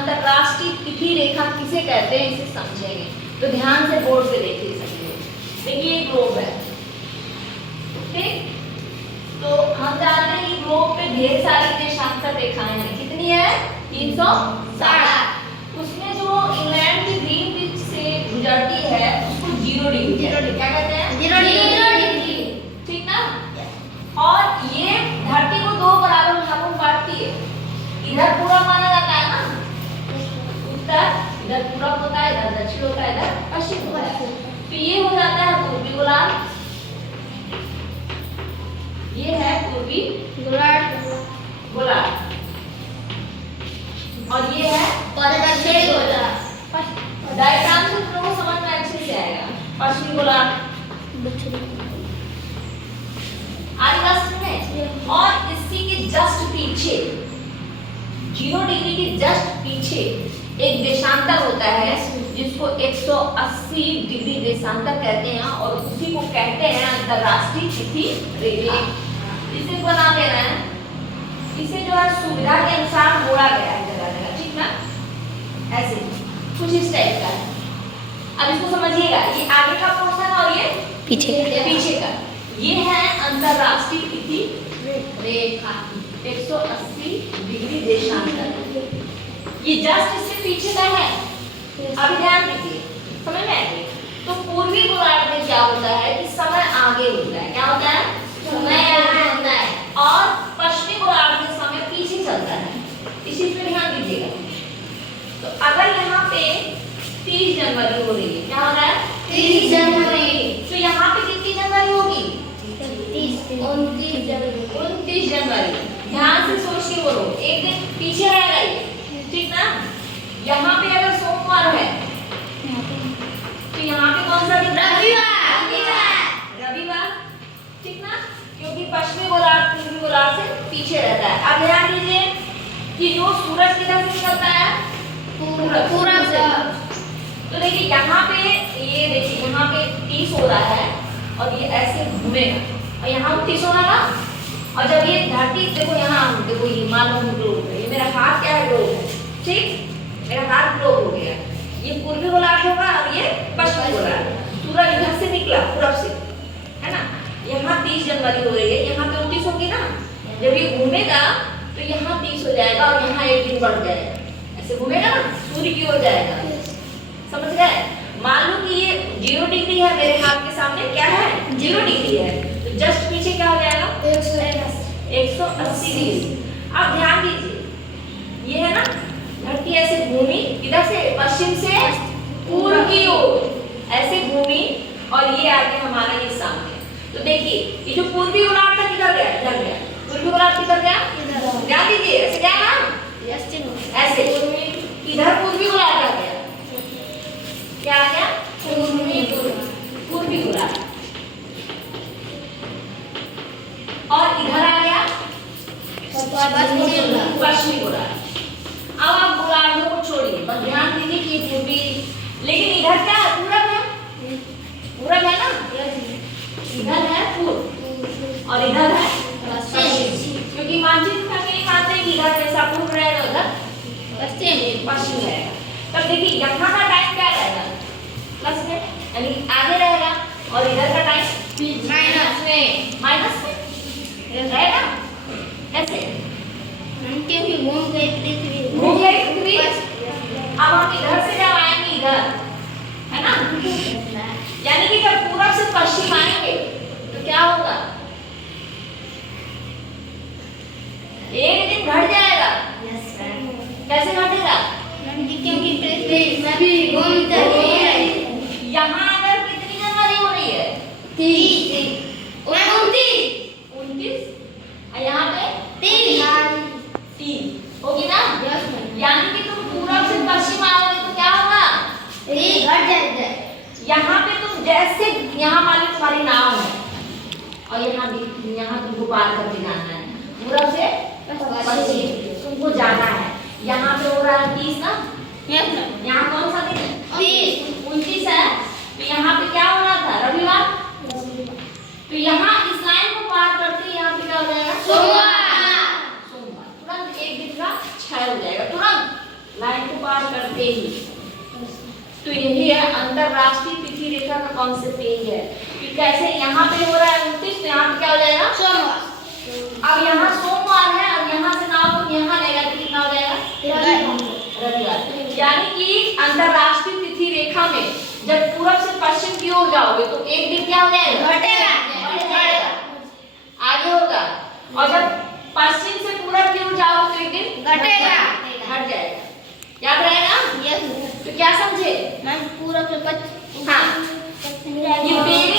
अंतरराष्ट्रीय तिथि रेखा किसे कहते हैं इसे समझेंगे। तो ध्यान से बोर्ड पे देखिए सभी लोग। देखिए ये ग्लोब है, ठीक। तो हम जानते हैं कि ग्लोब पे ढेर सारी देशांतर रेखाएं हैं। कितनी है? 360। उसमें जो इंग्लैंड की ग्रीन विच से गुजरती है उसको 0 डिग्री क्या कहते हैं? 0 डिग्री, ठीक ना। और ये धरती को दो बराबर भागों में बांटती है। इधर पूरा माना जाता है ना उत्तर, इधर पूरब होता है, इधर दक्षिण होता है, इधर पश्चिम होता है। तो ये हो जाता है पूर्वी गोलार्ध, ये है पूर्वी गोलार्ध, और ये है दक्षिणी गोलार्ध। डायग्राम से तुम लोगों को समझ में अच्छे से आएगा। पश्चिमी गोलार्ध आगे बात सुने। और इसी के जस्ट पीछे 0 डिग्री के जस्ट पीछे एक देशांतर होता है जिसको 180 डिग्री देशांतर कहते हैं, और उसी को कहते हैं अंतरराष्ट्रीय तिथि रेखा। इसे बना देना है, इसे जो है सुविधा के अनुसार मोड़ा गया है जगह जगह, ठीक ना। ऐसे कुछ इस टाइप का है। अब इसको समझिएगा, ये आगे का पोर्शन और ये पीछे का। ये है अंतरराष्ट्रीय तिथि रेखा 180 डिग्री देशांतर। ये जस्ट इससे पीछे का है। अभी ध्यान दीजिए, समझ में आएगी। तो पूर्वी गोलार्ध में क्या होता है कि समय आगे होता है। क्या होता है? समय आगे होता है। और पश्चिमी गोलार्ध में समय पीछे चलता है। इस चीज पे ध्यान दीजिएगा। तो अगर यहाँ पे 30 जनवरी हो रही है, क्या हो रहा है? 30 जनवरी। तो यहाँ पे कितनी जनवरी होगी? 29 जनवरी। ध्यान से सोच के बोलो, एक दिन पीछे रह गई, ठीक ना। यहाँ पे अगर सोमवार है तो यहाँ पे कौन सा दिन? रविवार, ठीक ना, क्योंकि पश्चिमी गोलार्ध पूर्वी गोलार्ध से पीछे रहता है। अब ध्यान दीजिए कि जो सूरज किधर से निकलता है? पूरब से। तो देखिए यहाँ पे, ये देखिए यहाँ पे 30 हो रहा है और ये ऐसे घूमेगा और यहाँ 30 होना ना। और जब ये धरती, देखो यहाँ, देखो ये मान लो ग्लोब है, ये मेरा हाथ क्या है? ग्लोब है, ठीक। मेरा हाथ ग्लोब हो गया। ये पूर्वी गोलार्ध होगा और ये पश्चिमी गोलार्ध। सूरज इधर से निकला पूरब से, है ना। यहाँ 30 जनवरी हो रही है, यहाँ पे 29 होगी ना। जब ये घूमेगा तो यहाँ 30 हो जाएगा और यहाँ एक दिन बढ़ जाएगा। ऐसे घूमेगा ना, सूर्य की ओर जाएगा। समझ गए? मान लो कि ये 0 डिग्री है, मेरे हाथ के सामने क्या है? 0 डिग्री है। तो जस्ट पीछे क्या हो जाएगा? 180 डिग्री। अब ध्यान दीजिए, ये है ना धरती ऐसे घूमी, इधर से पश्चिम से पूर्व की ओर ऐसे घूमी, और ये आगे हमारा ये सामने। तो देखिए ये जो पूर्वी गोलार्ध तक किधर गया? इधर गया। पूर्वी गोलार्ध किधर गया? ध्यान दीजिए, ऐसे क्या ना, ऐसे इधर पूर्वी गोलार्ध आ गया। क्या आ गया? पूर्वी गोलार्ध। और इधर आ गया पश्चिमी गोलार्ध। अब आप गोलार्धों को छोड़िए, बस ध्यान दीजिए कि पूर्वी, लेकिन इधर क्या है? पूरब है, पूरब है ना। इधर है पूर्व और इधर है पश्चिम, क्योंकि मानचित्र में नहीं मानते कि इधर कैसा पूर्व रहेगा, उधर पश्चिम रहेगा। तब देखिए यहाँ का टाइम क्या रहेगा? प्लस में, यानी आगे रहेगा, और इधर का टाइम माइनस में रहेगा। ऐसे क्योंकि घूम गई पृथ्वी। अब हम इधर से जब आएंगे इधर, है ना, यानी कि जब पूरब से पश्चिम आएंगे तो क्या होगा? एक दिन घट जाएगा। कैसे घटेगा? क्योंकि पृथ्वी घूमती है। यहाँ अगर कितनी जनवरी हो रही है? 30 29 और यहाँ पे 3 होगी ना। यानी कि तुम पूरब से पश्चिम आओगे तो क्या होगा? घट जाएगा। यहाँ पे तुम जैसे, यहाँ मान लो तुम्हारी नाव है और यहाँ तुमको पार करके जाना है पूरब से पश्चिम, तुमको जाना है। यहाँ पे हो रहा है 30 ना। यहाँ कौन सा दिन है? 29 है। तो यहाँ पे क्या हो रहा था? रविवार। तो यहाँ इस लाइन को पार करके यहाँ पे क्या हो जाएगा? सोमवार। तुरंत एक दिन का क्षय हो जाएगा, तुरंत लाइन को पार करते ही। तो यही है अंतरराष्ट्रीय तिथि रेखा का कॉन्सेप्ट, यही है कि कैसे यहाँ पे हो रहा है 29, तो यहाँ पे क्या हो जाएगा सोमवार। अब यहाँ सोमवार है, अब यहाँ से नाव तुम यहाँ लेगा तो कितना हो जाएगा रविवार। यानी कि अंतरराष्ट्रीय तिथि रेखा में जब पूरब से पश्चिम की ओर जाओगे तो एक दिन क्या हो जाएगा घटेगा। आगे होगा, और जब पश्चिम से पूरब की ओर जाओगे तो एक दिन घटेगा। घट जाएगा। याद रहेगा? यस तो क्या समझे? मैम पूरा पेपर हाँ, ये